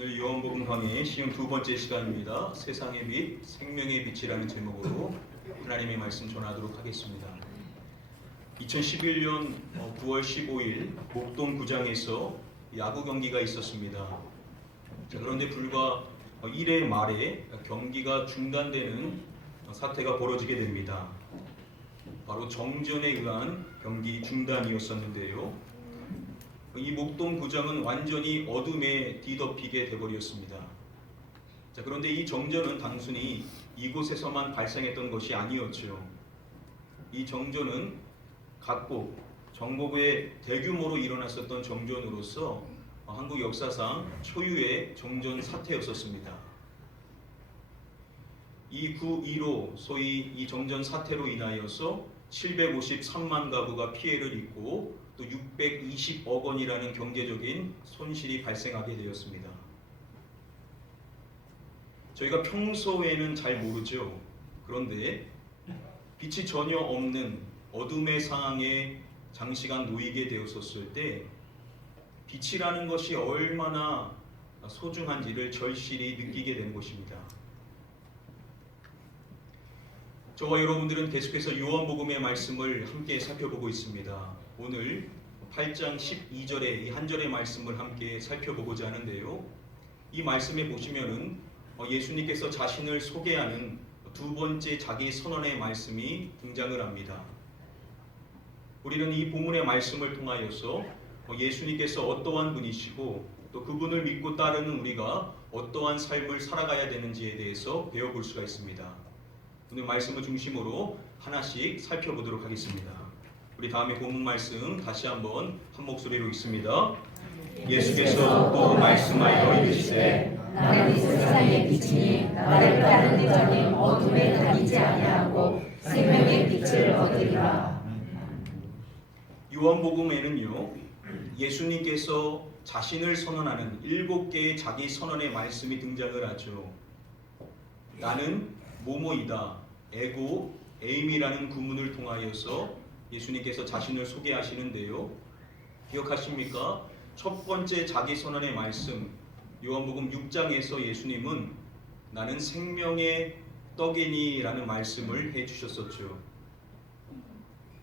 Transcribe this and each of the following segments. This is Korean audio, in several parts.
오늘 요한복음 강의 시험 두 번째 시간입니다. 세상의 빛, 생명의 빛이라는 제목으로 하나님의 말씀 전하도록 하겠습니다. 2011년 9월 15일 목동 구장에서 야구 경기가 있었습니다. 그런데 불과 1회 말에 경기가 중단되는 사태가 벌어지게 됩니다. 바로 정전에 의한 경기 중단이었었는데요. 이 목동 구장은 완전히 어둠에 뒤덮이게 되어버렸습니다. 그런데 이 정전은 단순히 이곳에서만 발생했던 것이 아니었죠. 이 정전은 각국 전국에 대규모로 일어났었던 정전으로서 한국 역사상 초유의 정전 사태였었습니다. 이 9.15 소위 이 정전 사태로 인하여서 753만 가구가 피해를 입고 또 620억 원이라는 경제적인 손실이 발생하게 되었습니다. 저희가 평소에는 잘 모르죠. 그런데 빛이 전혀 없는 어둠의 상황에 장시간 놓이게 되었었을 때 빛이라는 것이 얼마나 소중한지를 절실히 느끼게 된 것입니다. 저와 여러분들은 계속해서 요한복음의 말씀을 함께 살펴보고 있습니다. 오늘 8장 12절의 이 한 절의 말씀을 함께 살펴보고자 하는데요. 이 말씀에 보시면은 예수님께서 자신을 소개하는 두 번째 자기 선언의 말씀이 등장을 합니다. 우리는 이 본문의 말씀을 통하여서 예수님께서 어떠한 분이시고 또 그분을 믿고 따르는 우리가 어떠한 삶을 살아가야 되는지에 대해서 배워볼 수가 있습니다. 오늘 말씀을 중심으로 하나씩 살펴보도록 하겠습니다. 우리 다음에 본문 말씀 다시 한번 한 목소리로 읽습니다. 예수께서 또 말씀하여 이르시되 나는 이 세상의 빛이니 나를 따르는 자는 어둠에 다니지 아니하고 생명의 빛을 얻으리라. 요한복음에는요, 예수님께서 자신을 선언하는 7개의 자기 선언의 말씀이 등장을 하죠. 나는 뭐뭐이다, 에고, 에임이라는 구문을 통하여서 예수님께서 자신을 소개하시는데요. 기억하십니까? 첫 번째 자기 선언의 말씀, 요한복음 6장에서 예수님은 나는 생명의 떡이니 라는 말씀을 해주셨었죠.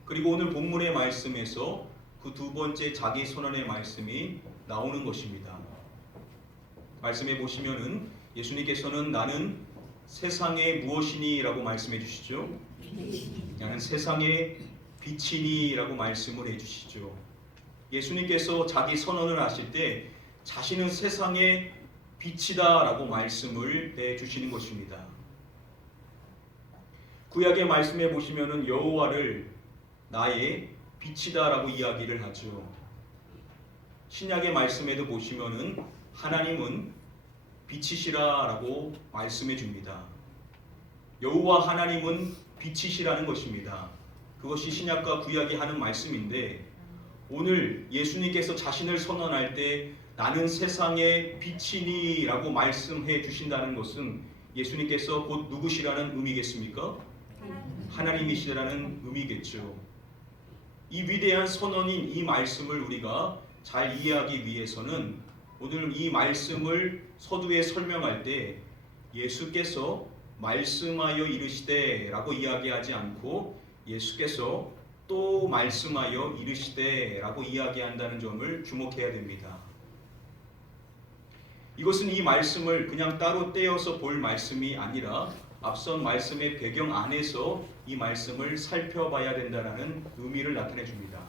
그리고 오늘 본문의 말씀에서 그 두 번째 자기 선언의 말씀이 나오는 것입니다. 말씀해 보시면은 예수님께서는 나는 세상의 무엇이니 라고 말씀해 주시죠. 나는 세상의 빛이니 라고 말씀을 해주시죠. 예수님께서 자기 선언을 하실 때 자신은 세상의 빛이다 라고 말씀을 해주시는 것입니다. 구약의 말씀에 보시면은 여호와를 나의 빛이다 라고 이야기를 하죠. 신약의 말씀에도 보시면은 하나님은 빛이시라 라고 말씀해 줍니다. 여호와 하나님은 빛이시라는 것입니다. 그것이 신약과 구약이 하는 말씀인데 오늘 예수님께서 자신을 선언할 때 나는 세상의 빛이니 라고 말씀해 주신다는 것은 예수님께서 곧 누구시라는 의미겠습니까? 하나님이시라는 의미겠죠. 이 위대한 선언인 이 말씀을 우리가 잘 이해하기 위해서는 오늘 이 말씀을 서두에 설명할 때 예수께서 말씀하여 이르시되 라고 이야기하지 않고 예수께서 또 말씀하여 이르시되 라고 이야기한다는 점을 주목해야 됩니다. 이것은 이 말씀을 그냥 따로 떼어서 볼 말씀이 아니라 앞선 말씀의 배경 안에서 이 말씀을 살펴봐야 된다는 의미를 나타내 줍니다.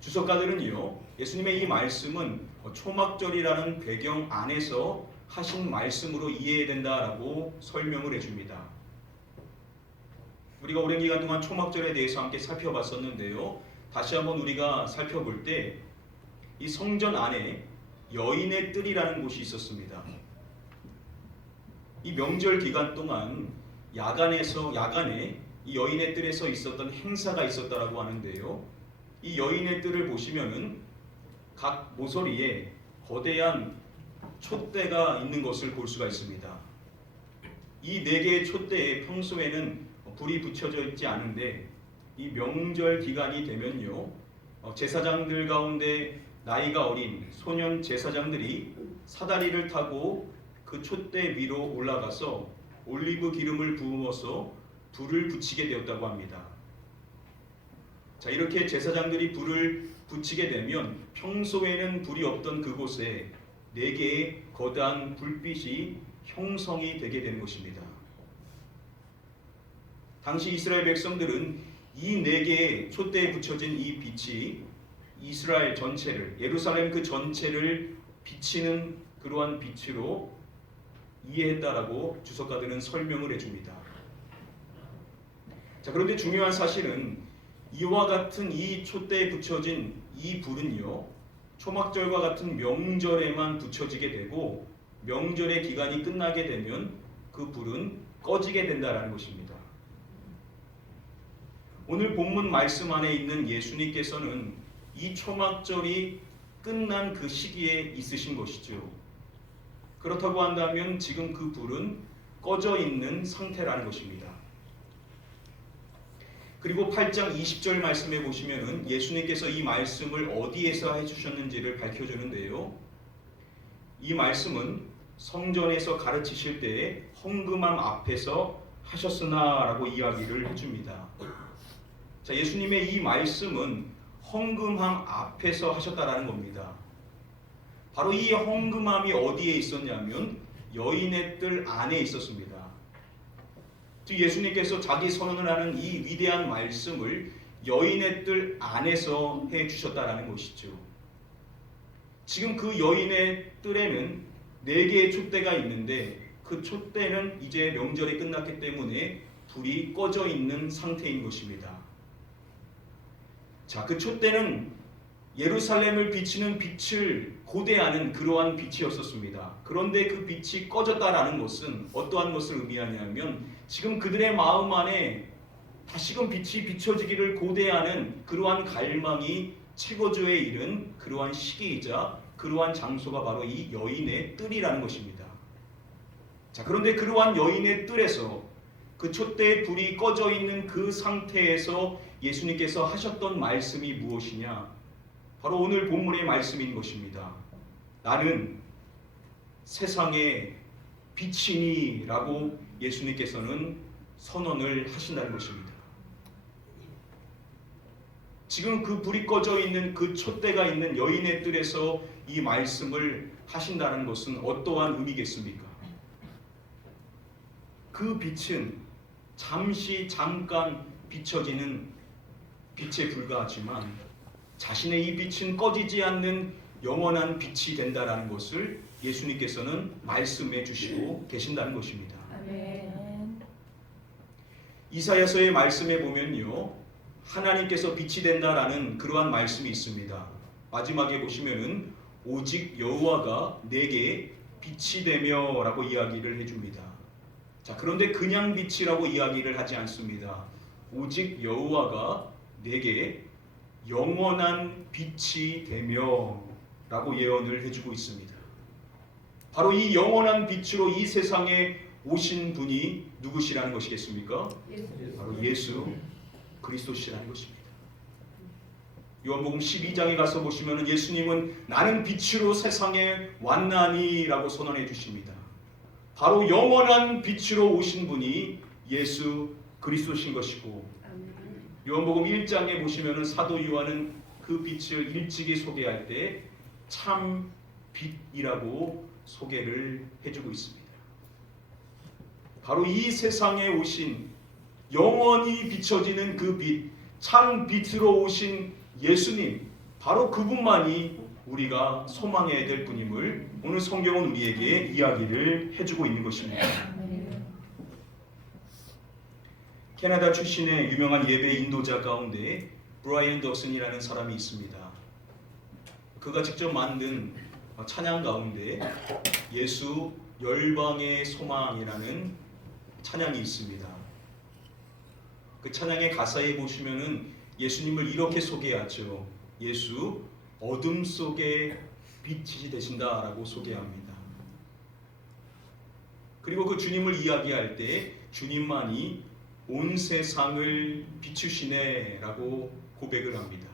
주석가들은요, 예수님의 이 말씀은 초막절이라는 배경 안에서 하신 말씀으로 이해해야 된다라고 설명을 해줍니다. 우리가 오랜 기간 동안 초막절에 대해서 함께 살펴봤었는데요. 다시 한번 우리가 살펴볼 때 이 성전 안에 여인의 뜰이라는 곳이 있었습니다. 이 명절 기간 동안 야간에 이 여인의 뜰에서 있었던 행사가 있었다라고 하는데요. 이 여인의 뜰을 보시면은 각 모서리에 거대한 촛대가 있는 것을 볼 수가 있습니다. 이 4개의 촛대에 평소에는 불이 붙여져 있지 않은데 이 명절 기간이 되면요, 제사장들 가운데 나이가 어린 소년 제사장들이 사다리를 타고 그 촛대 위로 올라가서 올리브 기름을 부어서 불을 붙이게 되었다고 합니다. 자, 이렇게 제사장들이 불을 붙이게 되면 평소에는 불이 없던 그곳에 4개의 거대한 불빛이 형성이 되게 되는 것입니다. 당시 이스라엘 백성들은 이 4개의 촛대에 붙여진 이 빛이 이스라엘 전체를, 예루살렘 그 전체를 비치는 그러한 빛으로 이해했다라고 주석가들은 설명을 해줍니다. 자, 그런데 중요한 사실은 이와 같은 이 촛대에 붙여진 이 불은요, 초막절과 같은 명절에만 붙여지게 되고 명절의 기간이 끝나게 되면 그 불은 꺼지게 된다라는 것입니다. 오늘 본문 말씀 안에 있는 예수님께서는 이 초막절이 끝난 그 시기에 있으신 것이죠. 그렇다고 한다면 지금 그 불은 꺼져 있는 상태라는 것입니다. 그리고 8장 20절 말씀에 보시면은 예수님께서 이 말씀을 어디에서 해주셨는지를 밝혀주는데요. 이 말씀은 성전에서 가르치실 때에 헌금함 앞에서 하셨으나라고 이야기를 해줍니다. 자, 예수님의 이 말씀은 헌금함 앞에서 하셨다라는 겁니다. 바로 이 헌금함이 어디에 있었냐면 여인의 뜰 안에 있었습니다. 즉 예수님께서 자기 선언을 하는 이 위대한 말씀을 여인의 뜰 안에서 해주셨다라는 것이죠. 지금 그 여인의 뜰에는 4개의 촛대가 있는데 그 촛대는 이제 명절이 끝났기 때문에 불이 꺼져 있는 상태인 것입니다. 자, 그 촛대는 예루살렘을 비치는 빛을 고대하는 그러한 빛이었었습니다. 그런데 그 빛이 꺼졌다라는 것은 어떠한 것을 의미하냐면 지금 그들의 마음 안에 다시금 빛이 비춰지기를 고대하는 그러한 갈망이 최고조에 이른 그러한 시기이자 그러한 장소가 바로 이 여인의 뜰이라는 것입니다. 자, 그런데 그러한 여인의 뜰에서 그 촛대의 불이 꺼져 있는 그 상태에서 예수님께서 하셨던 말씀이 무엇이냐? 바로 오늘 본문의 말씀인 것입니다. 나는 세상의 빛이니 라고 예수님께서는 선언을 하신다는 것입니다. 지금 그 불이 꺼져 있는 그 촛대가 있는 여인의 뜰에서 이 말씀을 하신다는 것은 어떠한 의미겠습니까? 그 빛은 잠깐 비춰지는 빛에 불과하지만 자신의 이 빛은 꺼지지 않는 영원한 빛이 된다라는 것을 예수님께서는 말씀해 주시고 계신다는 것입니다. 아멘. 이사야서의 말씀에 보면요, 하나님께서 빛이 된다라는 그러한 말씀이 있습니다. 마지막에 보시면은 오직 여호와가 내게 빛이 되며라고 이야기를 해줍니다. 자, 그런데 그냥 빛이라고 이야기를 하지 않습니다. 오직 여호와가 내게 영원한 빛이 되며라고 예언을 해주고 있습니다. 바로 이 영원한 빛으로 이 세상에 오신 분이 누구시라는 것이겠습니까? 바로 예수 그리스도시라는 것입니다. 요한복음 12장에 가서 보시면 예수님은 나는 빛으로 세상에 왔나니 라고 선언해 주십니다. 바로 영원한 빛으로 오신 분이 예수 그리스도신 것이고, 요한복음 1장에 보시면 사도 요한은 그 빛을 일찍이 소개할 때 참 빛이라고 소개를 해주고 있습니다. 바로 이 세상에 오신 영원히 비춰지는 그 빛, 참 빛으로 오신 예수님, 바로 그분만이 우리가 소망해야 될 분임을 오늘 성경은 우리에게 이야기를 해주고 있는 것입니다. 캐나다 출신의 유명한 예배 인도자 가운데 브라이언 덕슨이라는 사람이 있습니다. 그가 직접 만든 찬양 가운데 예수 열방의 소망이라는 찬양이 있습니다. 그 찬양의 가사에 보시면은 예수님을 이렇게 소개하죠. 예수 어둠 속에 빛이 되신다라고 소개합니다. 그리고 그 주님을 이야기할 때 주님만이 온 세상을 비추시네라고 고백을 합니다.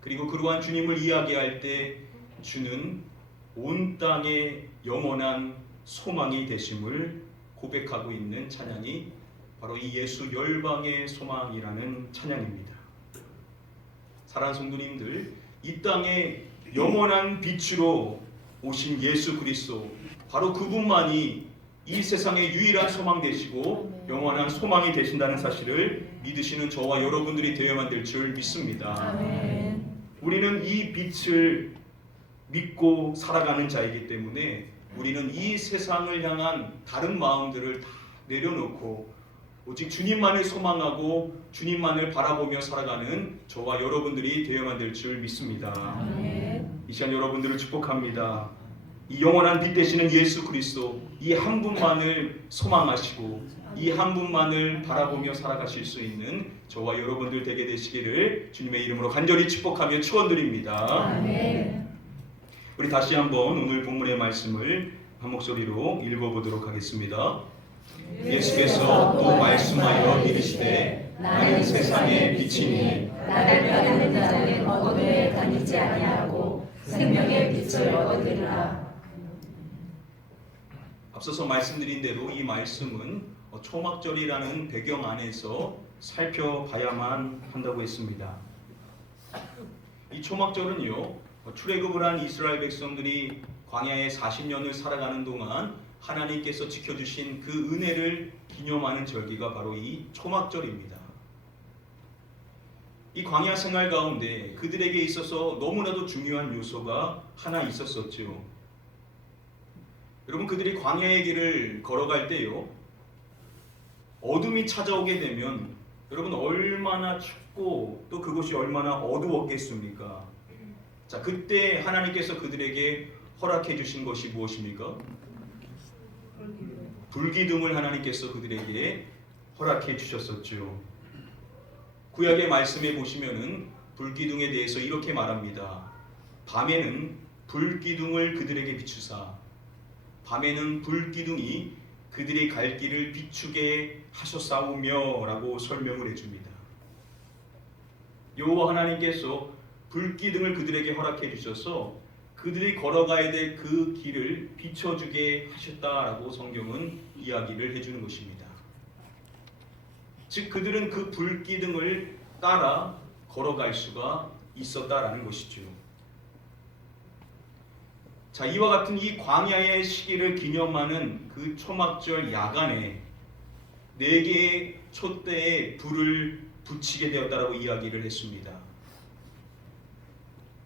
그리고 그러한 주님을 이야기할 때 주는 온 땅의 영원한 소망이 되심을 고백하고 있는 찬양이 바로 이 예수 열방의 소망이라는 찬양입니다. 사랑하는 성도님들, 이 땅에 영원한 빛으로 오신 예수 그리스도, 바로 그분만이 이 세상의 유일한 소망 되시고 영원한 소망이 되신다는 사실을 믿으시는 저와 여러분들이 되어야만 될 줄 믿습니다. 아멘. 우리는 이 빛을 믿고 살아가는 자이기 때문에 우리는 이 세상을 향한 다른 마음들을 다 내려놓고 오직 주님만을 소망하고 주님만을 바라보며 살아가는 저와 여러분들이 되어야만 될 줄 믿습니다. 아멘. 이 시간 여러분들을 축복합니다. 이 영원한 빛 되시는 예수 그리스도, 이 한 분만을 소망하시고 이 한 분만을 바라보며 살아가실 수 있는 저와 여러분들 되게 되시기를 주님의 이름으로 간절히 축복하며 축원드립니다. 아멘. 우리 다시 한번 오늘 본문의 말씀을 한 목소리로 읽어보도록 하겠습니다. 예수께서 또 말씀하여 이르시되 나는 세상의 빛이니 나를 따르는 자는 어둠에 다니지 아니하고 생명의 빛을 얻으리라. 앞서서 말씀드린 대로 이 말씀은 초막절이라는 배경 안에서 살펴봐야만 한다고 했습니다. 이 초막절은요, 출애굽을 한 이스라엘 백성들이 광야에 40년을 살아가는 동안 하나님께서 지켜주신 그 은혜를 기념하는 절기가 바로 이 초막절입니다. 이 광야 생활 가운데 그들에게 있어서 너무나도 중요한 요소가 하나 있었었죠. 여러분, 그들이 광야의 길을 걸어갈 때요, 어둠이 찾아오게 되면 여러분 얼마나 춥고 또 그곳이 얼마나 어두웠겠습니까? 자, 그때 하나님께서 그들에게 허락해 주신 것이 무엇입니까? 불기둥을 하나님께서 그들에게 허락해 주셨었죠. 구약의 말씀에 보시면은 불기둥에 대해서 이렇게 말합니다. 밤에는 불기둥을 그들에게 비추사 밤에는 불기둥이 그들의 갈 길을 비추게 하셨사오며 라고 설명을 해줍니다. 여호와 하나님께서 불기둥을 그들에게 허락해 주셔서 그들이 걸어가야 될 그 길을 비춰주게 하셨다라고 성경은 이야기를 해주는 것입니다. 즉 그들은 그 불기둥을 따라 걸어갈 수가 있었다라는 것이죠. 자, 이와 같은 이 광야의 시기를 기념하는 그 초막절 야간에 4개의 촛대에 불을 붙이게 되었다라고 이야기를 했습니다.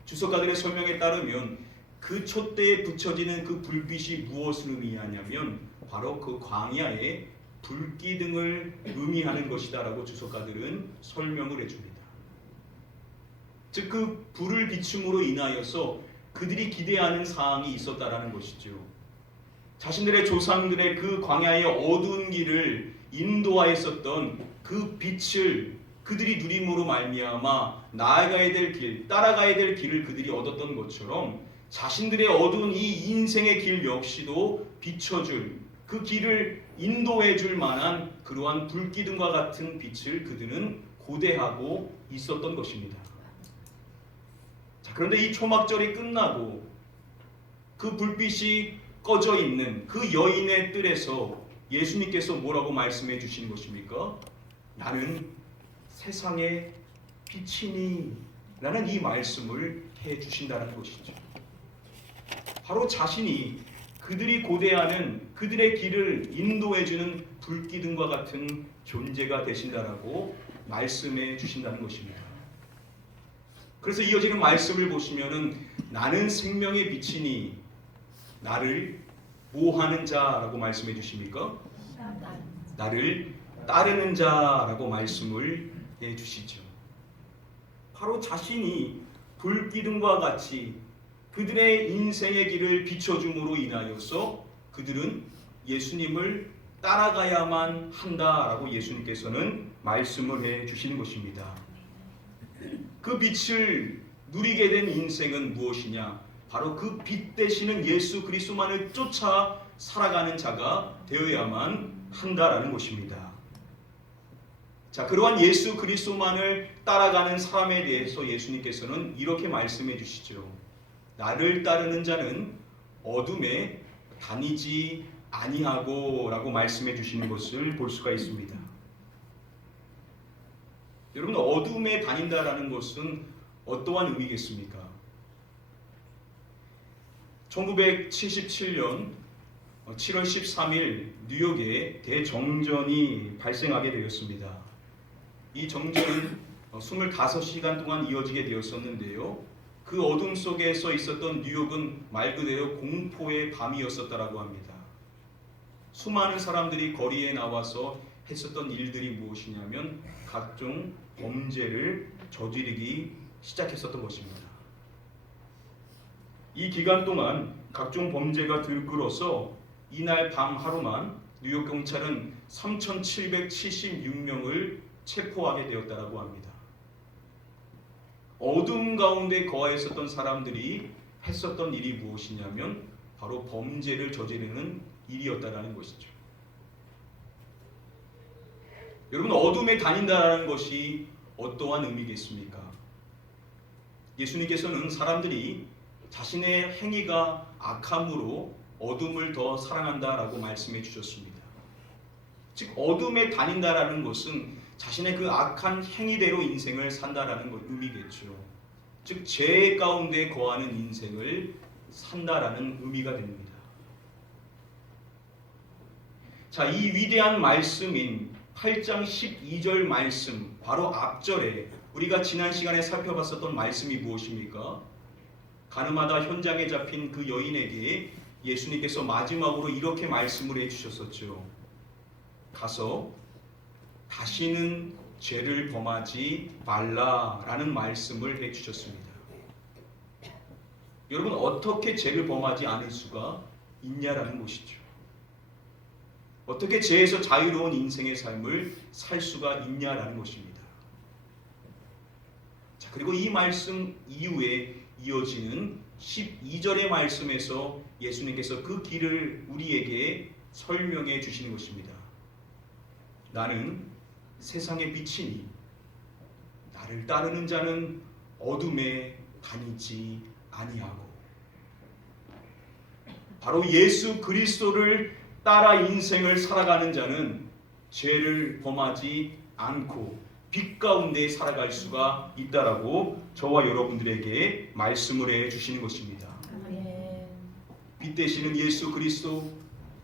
주석가들의 설명에 따르면 그 촛대에 붙여지는 그 불빛이 무엇을 의미하냐면 바로 그 광야의 불기둥을 의미하는 것이다라고 주석가들은 설명을 해줍니다. 즉 그 불을 비춤으로 인하여서 그들이 기대하는 사항이 있었다라는 것이죠. 자신들의 조상들의 그 광야의 어두운 길을 인도하였었던 그 빛을 그들이 누림으로 말미암아 나아가야 될 길, 따라가야 될 길을 그들이 얻었던 것처럼 자신들의 어두운 이 인생의 길 역시도 비춰줄, 그 길을 인도해줄 만한 그러한 불기둥과 같은 빛을 그들은 고대하고 있었던 것입니다. 자, 그런데 이 초막절이 끝나고 그 불빛이 꺼져 있는 그 여인의 뜰에서 예수님께서 뭐라고 말씀해 주신 것입니까? 나는 세상의 빛이니 라는 이 말씀을 해 주신다는 것이죠. 바로 자신이 그들이 고대하는 그들의 길을 인도해주는 불기둥과 같은 존재가 되신다라고 말씀해 주신다는 것입니다. 그래서 이어지는 말씀을 보시면은 나는 생명의 빛이니 나를 뭐하는 자라고 말씀해 주십니까? 나를 따르는 자라고 말씀을 해 주시죠. 바로 자신이 불기둥과 같이 그들의 인생의 길을 비춰줌으로 인하여서 그들은 예수님을 따라가야만 한다라고 예수님께서는 말씀을 해 주시는 것입니다. 그 빛을 누리게 된 인생은 무엇이냐? 바로 그 빛 되시는 예수 그리스도만을 쫓아 살아가는 자가 되어야만 한다라는 것입니다. 자, 그러한 예수 그리스도만을 따라가는 사람에 대해서 예수님께서는 이렇게 말씀해 주시죠. 나를 따르는 자는 어둠에 다니지 아니하고 라고 말씀해 주시는 것을 볼 수가 있습니다. 여러분, 어둠에 다닌다라는 것은 어떠한 의미겠습니까? 1977년 7월 13일 뉴욕에 대정전이 발생하게 되었습니다. 이 정전은 25시간 동안 이어지게 되었었는데요. 그 어둠 속에서 있었던 뉴욕은 말 그대로 공포의 밤이었었다라고 합니다. 수많은 사람들이 거리에 나와서 했었던 일들이 무엇이냐면 각종 범죄를 저지르기 시작했었던 것입니다. 이 기간 동안 각종 범죄가 들끓어서 이날 밤 하루만 뉴욕 경찰은 3,776명을 체포하게 되었다라고 합니다. 어둠 가운데 거하였었던 사람들이 했었던 일이 무엇이냐면 바로 범죄를 저지르는 일이었다라는 것이죠. 여러분, 어둠에 다닌다라는 것이 어떠한 의미겠습니까? 예수님께서는 사람들이 자신의 행위가 악함으로 어둠을 더 사랑한다라고 말씀해 주셨습니다. 즉, 어둠에 다닌다라는 것은 자신의 그 악한 행위대로 인생을 산다라는 의미겠죠. 즉, 죄 가운데 거하는 인생을 산다라는 의미가 됩니다. 자, 이 위대한 말씀인 8장 12절 말씀 바로 앞절에 우리가 지난 시간에 살펴봤었던 말씀이 무엇입니까? 가늠하다 현장에 잡힌 그 여인에게 예수님께서 마지막으로 이렇게 말씀을 해주셨었죠. 가서 다시는 죄를 범하지 말라라는 말씀을 해주셨습니다. 여러분, 어떻게 죄를 범하지 않을 수가 있냐라는 것이죠. 어떻게 죄에서 자유로운 인생의 삶을 살 수가 있냐라는 것입니다. 자, 그리고 이 말씀 이후에 이어지는 12절의 말씀에서 예수님께서 그 길을 우리에게 설명해 주시는 것입니다. 나는 세상의 빛이니 나를 따르는 자는 어둠에 다니지 아니하고. 바로 예수 그리스도를 따라 인생을 살아가는 자는 죄를 범하지 않고 빛 가운데 살아갈 수가 있다라고 저와 여러분들에게 말씀을 해 주시는 것입니다. 빛 되시는 예수 그리스도,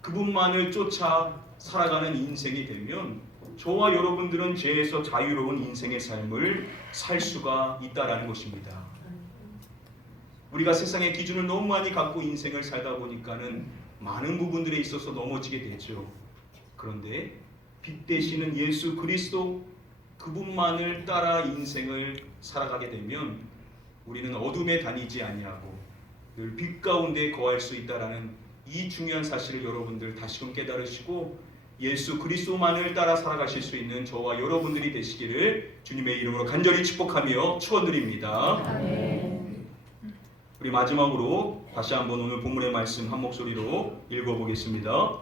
그분만을 쫓아 살아가는 인생이 되면 저와 여러분들은 죄에서 자유로운 인생의 삶을 살 수가 있다라는 것입니다. 우리가 세상의 기준을 너무 많이 갖고 인생을 살다 보니까는 많은 부분들에 있어서 넘어지게 되죠. 그런데 빛 되시는 예수 그리스도, 그분만을 따라 인생을 살아가게 되면 우리는 어둠에 다니지 아니하고 늘 빛 가운데 거할 수 있다라는 이 중요한 사실을 여러분들 다시금 깨달으시고 예수 그리스도만을 따라 살아가실 수 있는 저와 여러분들이 되시기를 주님의 이름으로 간절히 축복하며 축원드립니다. 아멘. 우리 마지막으로 다시 한번 오늘 본문의 말씀 한 목소리로 읽어보겠습니다.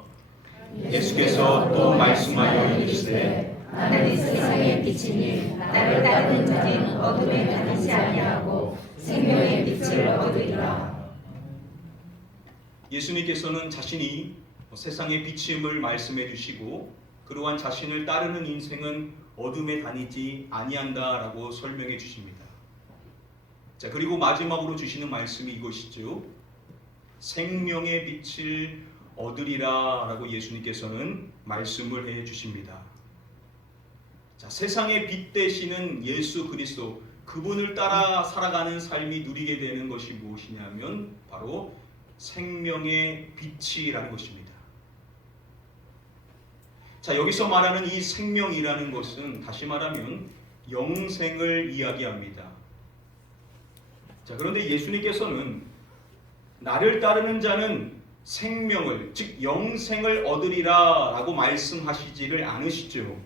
예수께서 또 말씀하여 이르시되 나는 세상의 빛이니 나를 따르는 자는 어둠에 다니지 아니하고 생명의 빛을 얻으리라. 예수님께서는 자신이 세상의 빛임을 말씀해 주시고 그러한 자신을 따르는 인생은 어둠에 다니지 아니한다라고 설명해 주십니다. 자, 그리고 마지막으로 주시는 말씀이 이것이죠. 생명의 빛을 얻으리라 라고 예수님께서는 말씀을 해 주십니다. 자, 세상의 빛 되시는 예수 그리스도, 그분을 따라 살아가는 삶이 누리게 되는 것이 무엇이냐면 바로 생명의 빛이라는 것입니다. 자, 여기서 말하는 이 생명이라는 것은 다시 말하면 영생을 이야기합니다. 자, 그런데 예수님께서는 나를 따르는 자는 생명을, 즉 영생을 얻으리라 라고 말씀하시지를 않으시죠.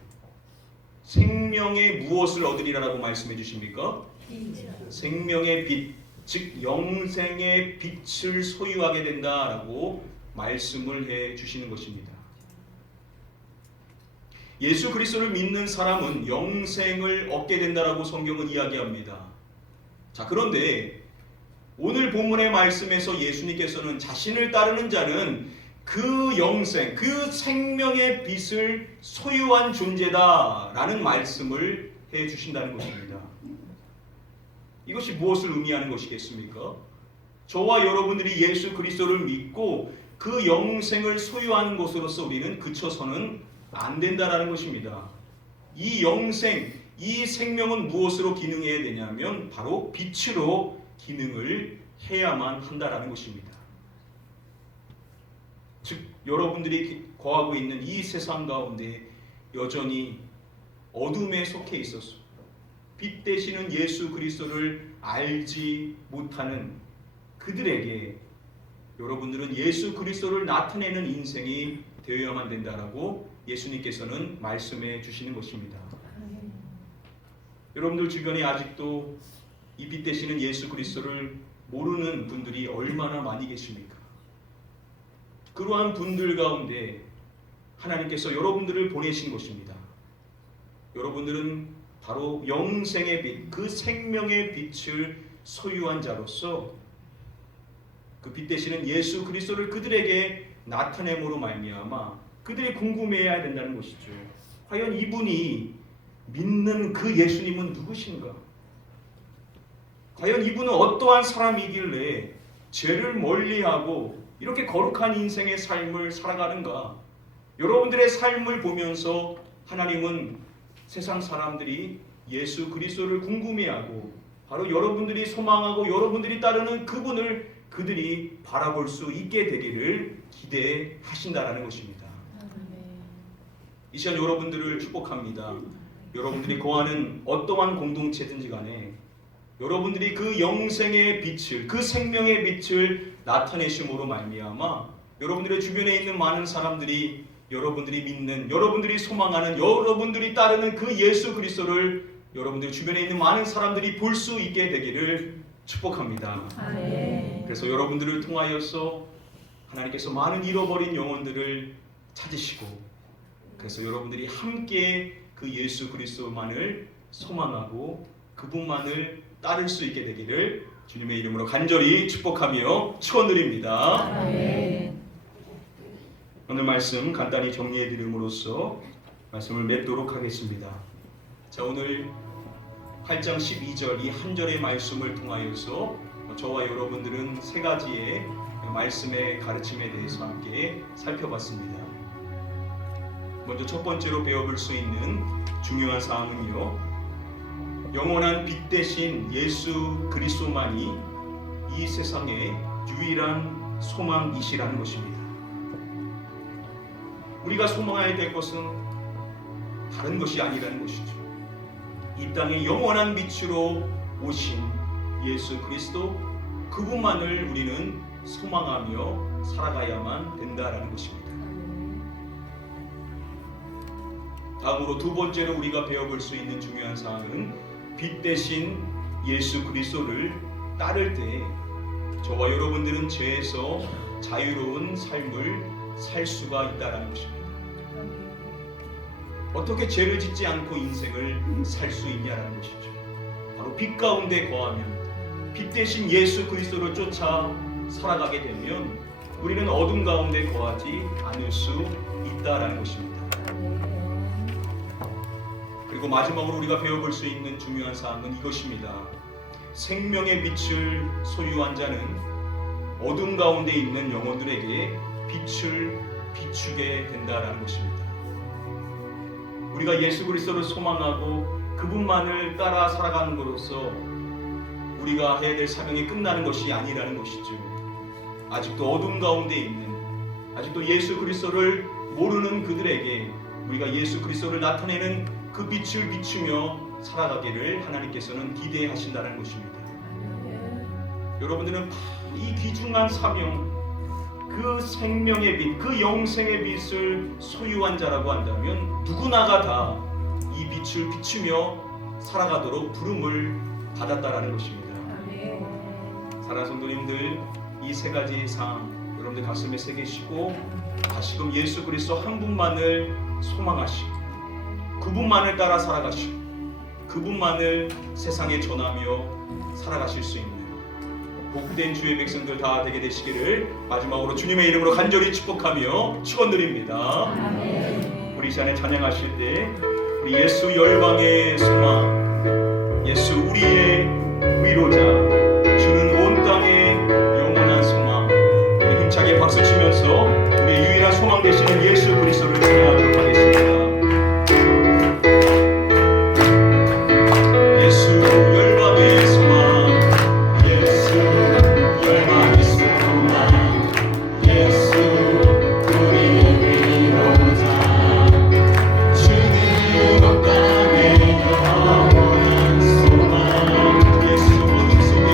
생명의 무엇을 얻으리라라고 말씀해 주십니까? 생명의 빛, 즉 영생의 빛을 소유하게 된다라고 말씀을 해 주시는 것입니다. 예수 그리스도를 믿는 사람은 영생을 얻게 된다라고 성경은 이야기합니다. 자, 그런데 오늘 본문의 말씀에서 예수님께서는 자신을 따르는 자는 그 영생, 그 생명의 빛을 소유한 존재다라는 말씀을 해 주신다는 것입니다. 이것이 무엇을 의미하는 것이겠습니까? 저와 여러분들이 예수 그리스도를 믿고 그 영생을 소유하는 것으로서 우리는 그쳐서는 안 된다라는 것입니다. 이 영생, 이 생명은 무엇으로 기능해야 되냐면 바로 빛으로 기능을 해야만 한다라는 것입니다. 즉 여러분들이 거하고 있는 이 세상 가운데 여전히 어둠에 속해 있어서 빛 되시는 예수 그리스도를 알지 못하는 그들에게 여러분들은 예수 그리스도를 나타내는 인생이 되어야만 된다라고 예수님께서는 말씀해 주시는 것입니다. 여러분들 주변에 아직도 이 빛 되시는 예수 그리스도를 모르는 분들이 얼마나 많이 계십니까? 그러한 분들 가운데 하나님께서 여러분들을 보내신 것입니다. 여러분들은 바로 영생의 빛, 그 생명의 빛을 소유한 자로서 그 빛 되시는 예수 그리스도를 그들에게 나타냄으로 말미암아 그들이 궁금해해야 된다는 것이죠. 과연 이분이 믿는 그 예수님은 누구신가? 과연 이분은 어떠한 사람이길래 죄를 멀리하고 이렇게 거룩한 인생의 삶을 살아가는가? 여러분들의 삶을 보면서 하나님은 세상 사람들이 예수 그리스도를 궁금해하고 바로 여러분들이 소망하고 여러분들이 따르는 그분을 그들이 바라볼 수 있게 되기를 기대하신다라는 것입니다. 이 시간 여러분들을 축복합니다. 여러분들이 거하는 어떠한 공동체든지 간에 여러분들이 그 영생의 빛을, 그 생명의 빛을 나타내심으로 말미암아 여러분들의 주변에 있는 많은 사람들이 여러분들이 믿는, 여러분들이 소망하는, 여러분들이 따르는 그 예수 그리스도를 여러분들 주변에 있는 많은 사람들이 볼 수 있게 되기를 축복합니다. 아멘. 그래서 여러분들을 통하여서 하나님께서 많은 잃어버린 영혼들을 찾으시고 그래서 여러분들이 함께 그 예수 그리스도만을 소망하고 그분만을 따를 수 있게 되기를 주님의 이름으로 간절히 축복하며 축원드립니다. 아멘. 오늘 말씀 간단히 정리해 드림으로써 말씀을 맺도록 하겠습니다. 자, 오늘 8장 12절 이 한 절의 말씀을 통하여서 저와 여러분들은 세 가지의 말씀의 가르침에 대해서 함께 살펴봤습니다. 먼저 첫 번째로 배워볼 수 있는 중요한 사항은요, 영원한 빛 대신 예수 그리스도만이 이 세상의 유일한 소망이시라는 것입니다. 우리가 소망해야 될 것은 다른 것이 아니라는 것이죠. 이 땅에 영원한 빛으로 오신 예수 그리스도 그분만을 우리는 소망하며 살아가야만 된다라는 것입니다. 다음으로 두 번째로 우리가 배워볼 수 있는 중요한 사항은 빛 대신 예수 그리스도를 따를 때 저와 여러분들은 죄에서 자유로운 삶을 살 수가 있다는 것입니다. 어떻게 죄를 짓지 않고 인생을 살 수 있냐라는 것이죠. 바로 빛 가운데 거하면, 빛 대신 예수 그리스도를 쫓아 살아가게 되면 우리는 어둠 가운데 거하지 않을 수 있다라는 것입니다. 그리고 마지막으로 우리가 배워볼 수 있는 중요한 사항은 이것입니다. 생명의 빛을 소유한 자는 어둠 가운데 있는 영혼들에게 빛을 비추게 된다라는 것입니다. 우리가 예수 그리스도를 소망하고 그분만을 따라 살아가는 것으로서 우리가 해야 될 사명이 끝나는 것이 아니라는 것이죠. 아직도 어둠 가운데 있는, 아직도 예수 그리스도를 모르는 그들에게 우리가 예수 그리스도를 나타내는 그 빛을 비추며 살아가기를 하나님께서는 기대하신다는 것입니다. 여러분들은 이 귀중한 사명, 그 생명의 빛, 그 영생의 빛을 소유한 자라고 한다면 누구나가 다 이 빛을 비추며 살아가도록 부름을 받았다라는 것입니다. 사랑하는 성도님들, 이 세 가지 사항 여러분들 가슴에 새기시고 다시금 예수 그리스도 한 분만을 소망하시고 그분만을 따라 살아가시고 그분만을 세상에 전하며 살아가실 수 있는 복된 주의 백성들 다 되게 되시기를 마지막으로 주님의 이름으로 간절히 축복하며 축원드립니다. 아멘. 우리 이 시간에 찬양하실 때 우리 예수 열방의 소망, 예수 우리의 위로자, 주는 온 땅의 영원한 소망, 우리 힘차게 박수 치면서 우리의 유일한 소망 되시는 예수 그리스도를 찬양하도록 하겠습니다. 예수 열방의 소망, 예수 열방의 소망, 예수 우리의 위로자, 주는 온 땅의 영원한 소망. 예수 어둠 속에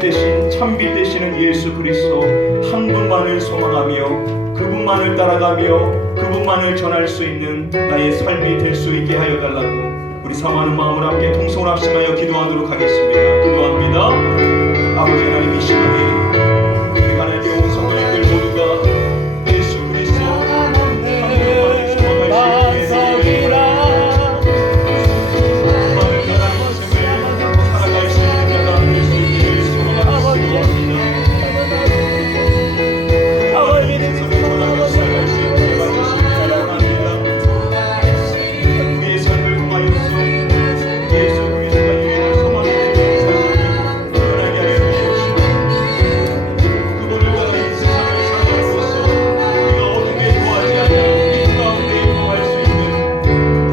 되신 참빛 되시는 예수 그리스도 한 분만을 소망하며 그분만을 따라가며 그분만을 전할 수 있는 나의 삶이 될 수 있게 하여 달라고 우리 사모하는 마음을 함께 통성을 합심하여 기도하도록 하겠습니다. 기도합니다. 아버지 하나님, 이 시간에 우리 하나님께 온 성도님들 모두가 예수 그리스도 한 분만을 소망할 수 있게 되기를 그분만을 따라 인생을 살아갈 수 있는 자가 될 수 있기를 소망하겠습니다. 그분만을 인생을 전하며 살아갈 수 있게 해주시기를 원합니다. 우리의 삶을 통하여서 예수 그리스도가 유일한 소망이 되는 삶을 드러나게 하여 주시옵시고 그분을 따라 이 세상을 살아감으로써 우리가 어둠에 거하지 않는 빛 가운데 거할 수 있는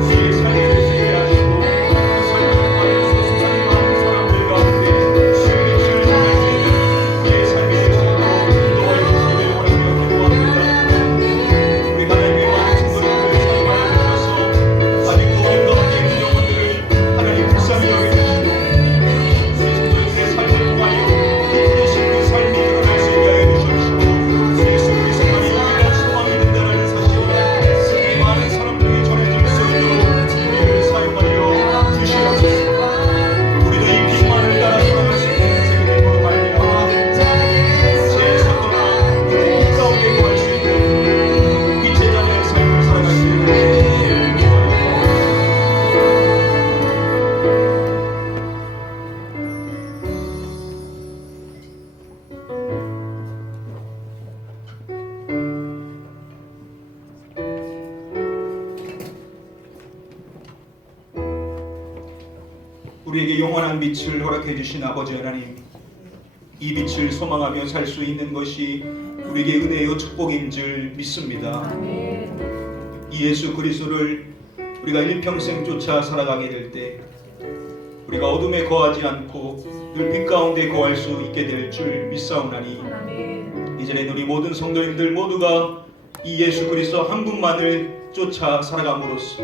우리의 삶이 될 수 있게 하시고 그 삶을 통하여서 세상의 많은 사람들 가운데 빛을 전할 수 있는 우리의 삶이 될 수 있도록 인도하여 주시기를 원하며 기도합니다. 우리 하나님의 많은 성도님들 사용하여 주셔서 아직도 어둠 가운데 있는 영혼들을 하나님 불쌍히 여겨주시고 우리 성도님들의 삶을 통하여 빛 되신 그 삶이 드러날 수 있게 하여 주시옵시고 예수 그리스도만이 유일한 소망이 된다는 사실을 우리 많은 사람들에게 전해질 수 있도록 우리를 사용하여 주시옵소서. 우리도 이 빛만을 따라 살아갈 수 있는 인생이 되므로 말미암아 죄에서 떠나 빛 가운데 거할 수 있는 빛의 자녀의 삶을 살아갈 수 있는 주님을 기원합니다. 우리에게 영원한 빛을 허락해 주신 아버지 하나님, 이 빛을 소망하며 살 수 있는 것이 우리에게 은혜요 축복인 줄 믿습니다. 이 예수 그리스도를 우리가 일평생 쫓아 살아가게 될 때 우리가 어둠에 거하지 않고 늘 빛 가운데 거할 수 있게 될 줄 믿사오나니 이제는 우리 모든 성도님들 모두가 이 예수 그리스도 한 분만을 쫓아 살아감으로써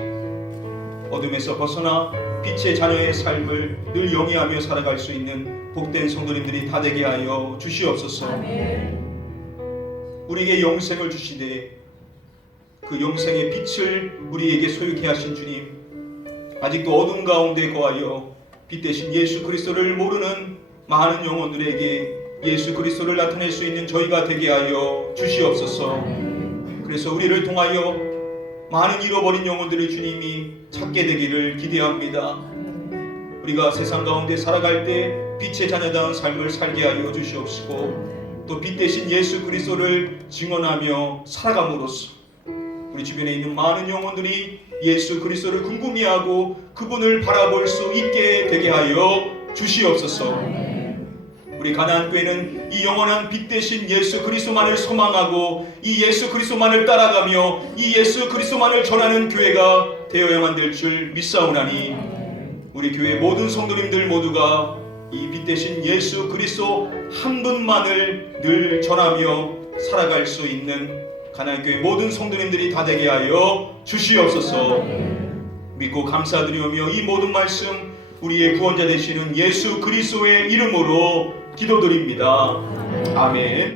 어둠에서 벗어나 빛의 자녀의 삶을 늘 영위하며 살아갈 수 있는 복된 성도님들이 다 되게 하여 주시옵소서. 우리에게 영생을 주시되 그 영생의 빛을 우리에게 소유케 하신 주님, 아직도 어둠 가운데 거하여 빛 대신 예수 그리스도를 모르는 많은 영혼들에게 예수 그리스도를 나타낼 수 있는 저희가 되게 하여 주시옵소서. 그래서 우리를 통하여 많은 잃어버린 영혼들을 주님이 찾게 되기를 기대합니다. 우리가 세상 가운데 살아갈 때 빛의 자녀다운 삶을 살게 하여 주시옵시고 또 빛 대신 예수 그리스도를 증언하며 살아감으로써 우리 주변에 있는 많은 영혼들이 예수 그리스도를 궁금해하고 그분을 바라볼 수 있게 되게 하여 주시옵소서. 우리 가나안 교회는 이 영원한 빛 대신 예수 그리스도만을 소망하고 이 예수 그리스도만을 따라가며 이 예수 그리스도만을 전하는 교회가 되어야만 될 줄 믿사오나니 우리 교회 모든 성도님들 모두가 이 빛 대신 예수 그리스도 한 분만을 늘 전하며 살아갈 수 있는 가나안 교회 모든 성도님들이 다 되게 하여 주시옵소서. 믿고 감사드리오며 이 모든 말씀 우리의 구원자 되시는 예수 그리스도의 이름으로 기도드립니다. 아멘.